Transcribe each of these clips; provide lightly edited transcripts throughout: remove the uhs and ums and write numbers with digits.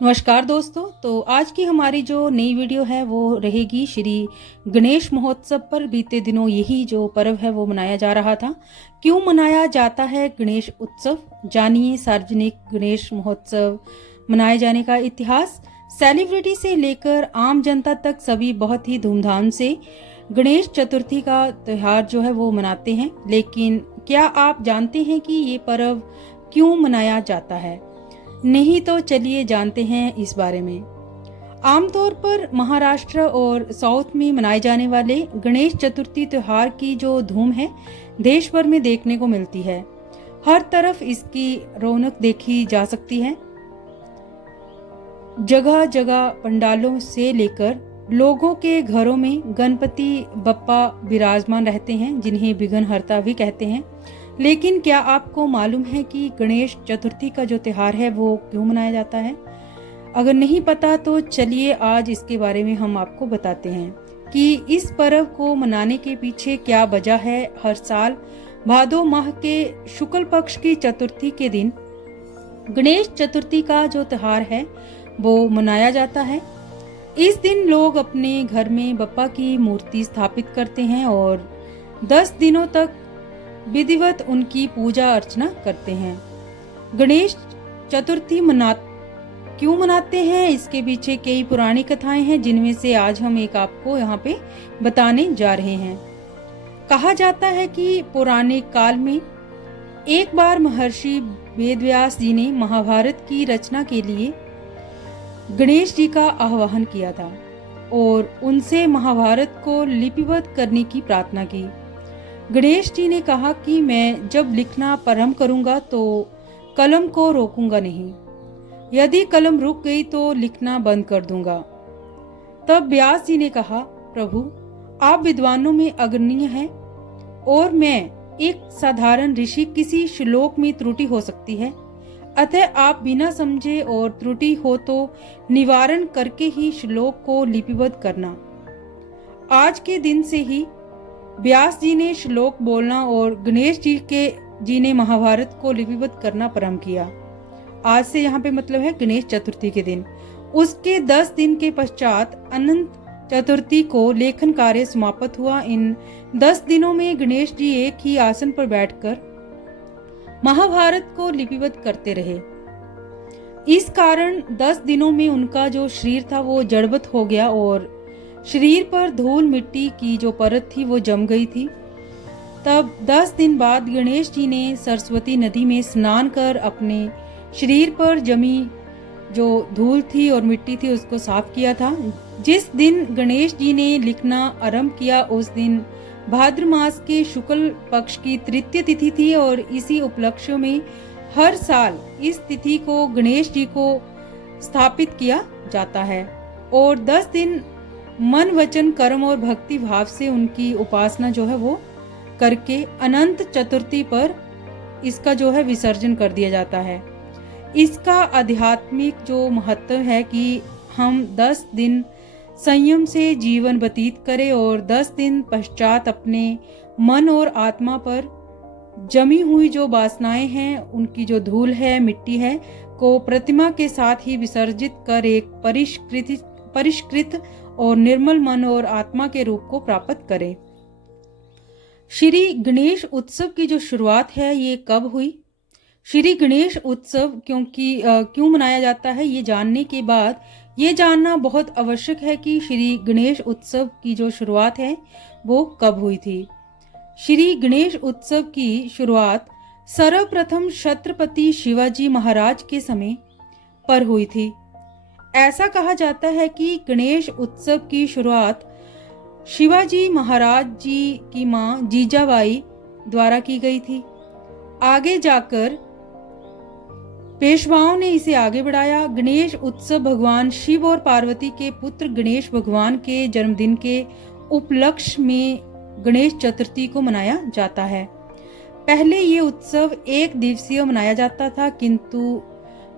नमस्कार दोस्तों। तो आज की हमारी जो नई वीडियो है वो रहेगी श्री गणेश महोत्सव पर। बीते दिनों यही जो पर्व है वो मनाया जा रहा था। क्यों मनाया जाता है गणेश उत्सव, जानिए सार्वजनिक गणेश महोत्सव मनाए जाने का इतिहास। सेलिब्रिटी से लेकर आम जनता तक सभी बहुत ही धूमधाम से गणेश चतुर्थी का त्यौहार जो है वो मनाते हैं। लेकिन क्या आप जानते हैं कि ये पर्व क्यों मनाया जाता है? नहीं तो चलिए जानते हैं इस बारे में। आमतौर पर महाराष्ट्र और साउथ में मनाए जाने वाले गणेश चतुर्थी त्योहार की जो धूम है देश भर में देखने को मिलती है। हर तरफ इसकी रौनक देखी जा सकती है। जगह जगह पंडालों से लेकर लोगों के घरों में गणपति बप्पा विराजमान रहते हैं, जिन्हें विघ्नहर्ता भी कहते हैं। लेकिन क्या आपको मालूम है कि गणेश चतुर्थी का जो त्योहार है वो क्यों मनाया जाता है? अगर नहीं पता तो चलिए आज इसके बारे में हम आपको बताते हैं कि इस पर्व को मनाने के पीछे क्या वजह है। हर साल भादो माह के शुक्ल पक्ष की चतुर्थी के दिन गणेश चतुर्थी का जो त्योहार है वो मनाया जाता है। इस दिन लोग अपने घर में बप्पा की मूर्ति स्थापित करते हैं और 10 दिनों तक विधिवत उनकी पूजा अर्चना करते हैं। गणेश चतुर्थी क्यों मनाते हैं, इसके पीछे कई पुरानी कथाएं हैं, जिनमें से आज हम एक आपको यहाँ पे बताने जा रहे हैं। कहा जाता है कि पुराने काल में एक बार महर्षि वेदव्यास जी ने महाभारत की रचना के लिए गणेश जी का आह्वान किया था और उनसे महाभारत को लिपिबद्ध करने की प्रार्थना की। गणेश जी ने कहा कि मैं जब लिखना प्रारंभ करूंगा तो कलम को रोकूंगा नहीं, यदि कलम रुक गई तो लिखना बंद कर दूंगा। तब व्यास जी ने कहा, प्रभु आप विद्वानों में अग्रणी हैं और मैं एक साधारण ऋषि, किसी श्लोक में त्रुटि हो सकती है, अतः आप बिना समझे और त्रुटि हो तो निवारण करके ही श्लोक को लिपिबद्ध करना। आज के दिन से ही व्यास जी ने श्लोक बोलना और गणेश जी ने महाभारत को लिपिबद्ध करना प्रारंभ किया। आज से यहाँ पे मतलब है गणेश चतुर्थी के दिन। उसके 10 दिन के पश्चात अनंत चतुर्थी को लेखन कार्य समाप्त हुआ। इन 10 दिनों में गणेश जी एक ही आसन पर बैठकर महाभारत को लिपिबद्ध करते रहे। इस कारण 10 दिनों में उनका जो शरीर था वो जड़वत हो गया और शरीर पर धूल मिट्टी की जो परत थी वो जम गई थी। तब 10 दिन बाद गणेश जी ने सरस्वती नदी में स्नान कर अपने शरीर पर जमी जो धूल थी और मिट्टी थी उसको साफ किया था। जिस दिन गणेश जी ने लिखना आरंभ किया उस दिन भाद्र मास के शुक्ल पक्ष की तृतीय तिथि थी और इसी उपलक्ष्य में हर साल इस तिथि को गणेश जी को स्थापित किया जाता है और 10 दिन मन वचन कर्म और भक्ति भाव से उनकी उपासना जो है वो करके अनंत चतुर्थी पर इसका जो है विसर्जन कर दिया जाता है। इसका आध्यात्मिक जो महत्व है कि हम 10 दिन संयम से जीवन व्यतीत करें और 10 दिन पश्चात अपने मन और आत्मा पर जमी हुई जो वासनाएं हैं, उनकी जो धूल है, मिट्टी है, को प्रतिमा के साथ ही विसर्जित कर एक परिष्कृत और निर्मल मन और आत्मा के रूप को प्राप्त करें। श्री गणेश उत्सव की जो शुरुआत है ये कब हुई? श्री गणेश उत्सव क्यों मनाया जाता है, ये जानने के बाद ये जानना बहुत आवश्यक है कि श्री गणेश उत्सव की जो शुरुआत है वो कब हुई थी। श्री गणेश उत्सव की शुरुआत सर्वप्रथम छत्रपति शिवाजी महाराज के समय पर हुई थी। ऐसा कहा जाता है कि गणेश उत्सव की शुरुआत शिवाजी महाराज जी की मां जीजाबाई द्वारा की गई थी। आगे जाकर पेशवाओं ने इसे आगे बढ़ाया। गणेश उत्सव भगवान शिव और पार्वती के पुत्र गणेश भगवान के जन्मदिन के उपलक्ष्य में गणेश चतुर्थी को मनाया जाता है। पहले ये उत्सव 1 दिवसीय मनाया जाता था, किंतु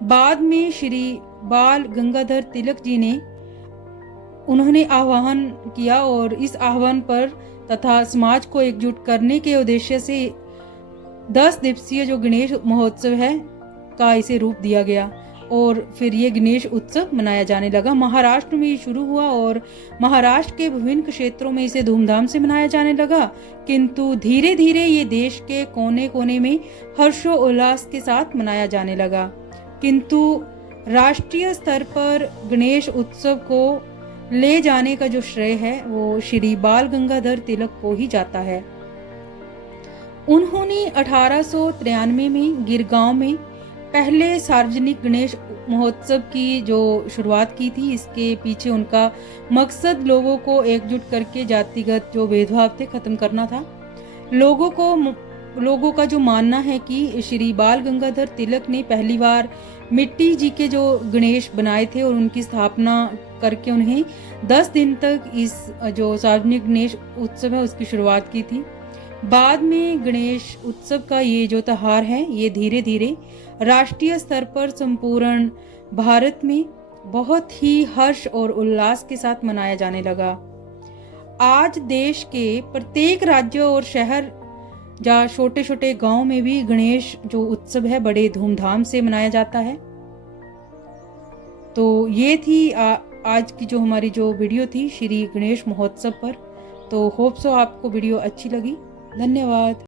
बाद में श्री बाल गंगाधर तिलक जी ने उन्होंने आह्वान किया और इस आह्वान पर तथा समाज को एकजुट करने के उद्देश्य से 10 दिवसीय जो गणेश महोत्सव है का इसे रूप दिया गया और फिर ये गणेश उत्सव मनाया जाने लगा। महाराष्ट्र में ये शुरू हुआ और महाराष्ट्र के विभिन्न क्षेत्रों में इसे धूमधाम से मनाया जाने लगा, किंतु धीरे धीरे ये देश के कोने कोने में हर्षोल्लास के साथ मनाया जाने लगा। किंतु राष्ट्रीय स्तर पर गणेश उत्सव को ले जाने का जो श्रेय है वो श्री बाल गंगाधर तिलक को ही जाता है। उन्होंने 1893 में गिरगांव में पहले सार्वजनिक गणेश महोत्सव की जो शुरुआत की थी। इसके पीछे उनका मकसद लोगों को एकजुट करके जातिगत जो भेदभाव थे खत्म करना था। लोगों का जो मानना है कि श्री बाल गंगाधर तिलक ने पहली बार मिट्टी जी के जो गणेश बनाए थे और उनकी स्थापना करके उन्हें 10 दिन तक इस जो सार्वजनिक गणेश उत्सव है उसकी शुरुआत की थी। बाद में गणेश उत्सव का ये जो त्योहार है ये धीरे धीरे राष्ट्रीय स्तर पर संपूर्ण भारत में बहुत ही हर्ष और उल्लास के साथ मनाया जाने लगा। आज देश के प्रत्येक राज्य और शहर या छोटे छोटे गांव में भी गणेश जो उत्सव है बड़े धूमधाम से मनाया जाता है। तो ये थी आज की जो हमारी जो वीडियो थी श्री गणेश महोत्सव पर। तो होप सो आपको वीडियो अच्छी लगी। धन्यवाद।